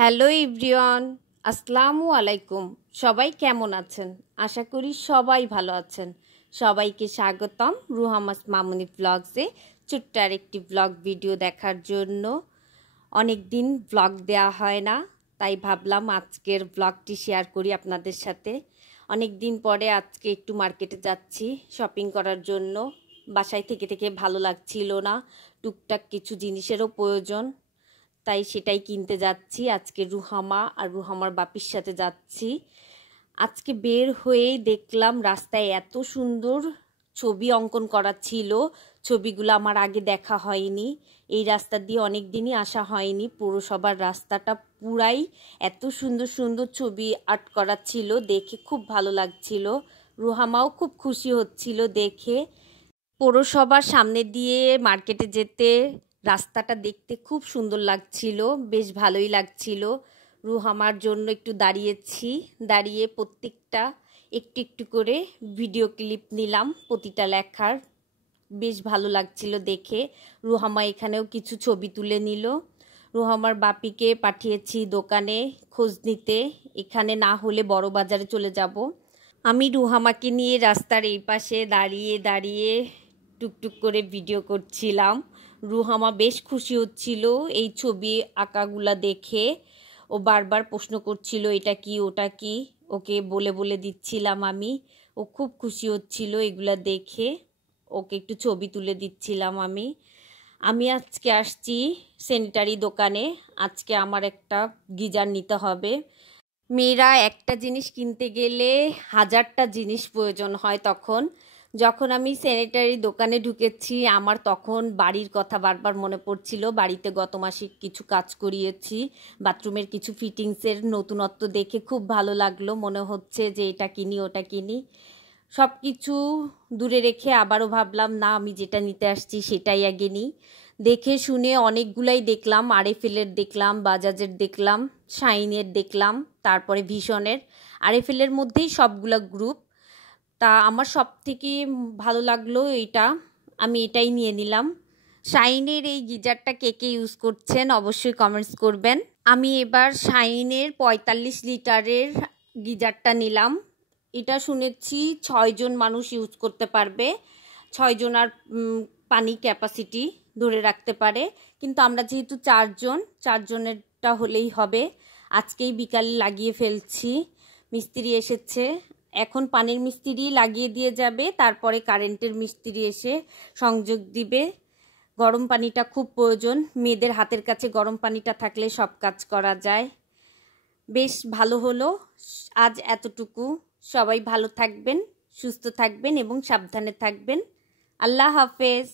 Hello everyone, আসসালামু আলাইকুম। সবাই কেমন আছেন? আশা করি সবাই ভালো আছেন। সবাইকে স্বাগতম রুহামাস মামুনি ব্লগসে ছোট্ট আরেকটি ব্লগ ভিডিও দেখার জন্য। অনেক দিন ব্লগ দেওয়া হয় না, তাই ভাবলাম আজকের ব্লগটি শেয়ার করি আপনাদের সাথে। অনেক দিন পরে আজকে একটু মার্কেটে যাচ্ছি শপিং করার জন্য। বাসায় থেকে থেকে ভালো লাগছিল না, টুকটাক কিছু জিনিসেরও প্রয়োজন, তাই সেটাই কিনতে যাচ্ছি। আজকে রুহামা আর রুহামার বাপির সাথে যাচ্ছি। আজকে বের হয়েই দেখলাম রাস্তায় এত সুন্দর ছবি অঙ্কন করা ছিল। ছবিগুলো আমার আগে দেখা হয়নি। এই রাস্তা দিয়ে অনেক দিনই আসা হয়নি। পৌরসভার রাস্তাটা পুরাই এত সুন্দর সুন্দর ছবি আর্ট করা ছিল, দেখে খুব ভালো লাগছিল। রুহামাও খুব খুশি হচ্ছিল দেখে। পৌরসভার সামনে দিয়ে মার্কেটে যেতে রাস্তাটা দেখতে খুব সুন্দর লাগছিল, বেশ ভালোই লাগছিল। রুহামার জন্য একটু দাঁড়িয়েছি, দাঁড়িয়ে প্রত্যেকটা একটু একটু করে ভিডিও ক্লিপ নিলাম প্রতিটা লেখার। বেশ ভালো লাগছিল দেখে। রুহামা এখানেও কিছু ছবি তুলে নিল। রুহামার বাপিকে পাঠিয়েছি দোকানে খোঁজ নিতে, এখানে না হলে বড় বাজারে চলে যাব। আমি রুহামাকে নিয়ে রাস্তার এই পাশে দাঁড়িয়ে দাঁড়িয়ে টুকটুক করে ভিডিও করছিলাম। রুহামা বেশ খুশি হচ্ছিল এই ছবি আঁকাগুলা দেখে। ও বারবার প্রশ্ন করছিল এটা কি ওটা কি, ওকে বলে বলে দিচ্ছিলাম আমি। ও খুব খুশি হচ্ছিল এগুলা দেখে, ওকে একটু ছবি তুলে দিচ্ছিলাম আমি। আমি আজকে আসছি স্যানিটারি দোকানে। আজকে আমার একটা গিজার নিতে হবে। মেয়েরা একটা জিনিস কিনতে গেলে হাজারটা জিনিস প্রয়োজন হয়। যখন আমি স্যানিটারি দোকানে ঢুকেছি, আমার তখন বাড়ির কথা বারবার মনে পড়ছিল। বাড়িতে গত মাসে কিছু কাজ করিয়েছি, বাথরুমের কিছু ফিটিংসের নতুনত্ব দেখে খুব ভালো লাগলো। মনে হচ্ছে যে এটা কিনি ওটা কিনি। সব কিছু দূরে রেখে আবারও ভাবলাম না, আমি যেটা নিতে আসছি সেটাই আগে নিই। দেখে শুনে অনেকগুলাই দেখলাম। আরএফএলের দেখলাম, বাজাজের দেখলাম, শাইনের দেখলাম, তারপরে ভিশনের। আরএফএলের মধ্যেই সবগুলা গ্রুপ। তা আমার সব থেকে ভালো লাগলো এইটা, আমি এটাই নিয়ে নিলাম। শাইনের এই গিজারটা কে কে ইউজ করছেন অবশ্যই কমেন্টস করবেন। আমি এবার শাইনের 45 লিটারের গিজারটা নিলাম। এটা শুনেছি 6 জন মানুষ ইউজ করতে পারবে, 6 জন আর পানি ক্যাপাসিটি ধরে রাখতে পারে। কিন্তু আমরা যেহেতু 4 জন, 4 জনেরটা হলেই হবে। আজকেই বিকালে লাগিয়ে ফেলছি। মিস্ত্রি এসেছে, এখন পানির মিস্ত্রি লাগিয়ে দিয়ে যাবে, তারপরে কারেন্টের মিস্ত্রি এসে সংযোগ দিবে। গরম পানিটা খুব প্রয়োজন, মেয়েদের হাতের কাছে গরম পানিটা থাকলে সব কাজ করা যায়। বেশ ভালো হলো। আজ এতটুকু। সবাই ভালো থাকবেন, সুস্থ থাকবেন এবং সাবধানে থাকবেন। আল্লাহ হাফেজ।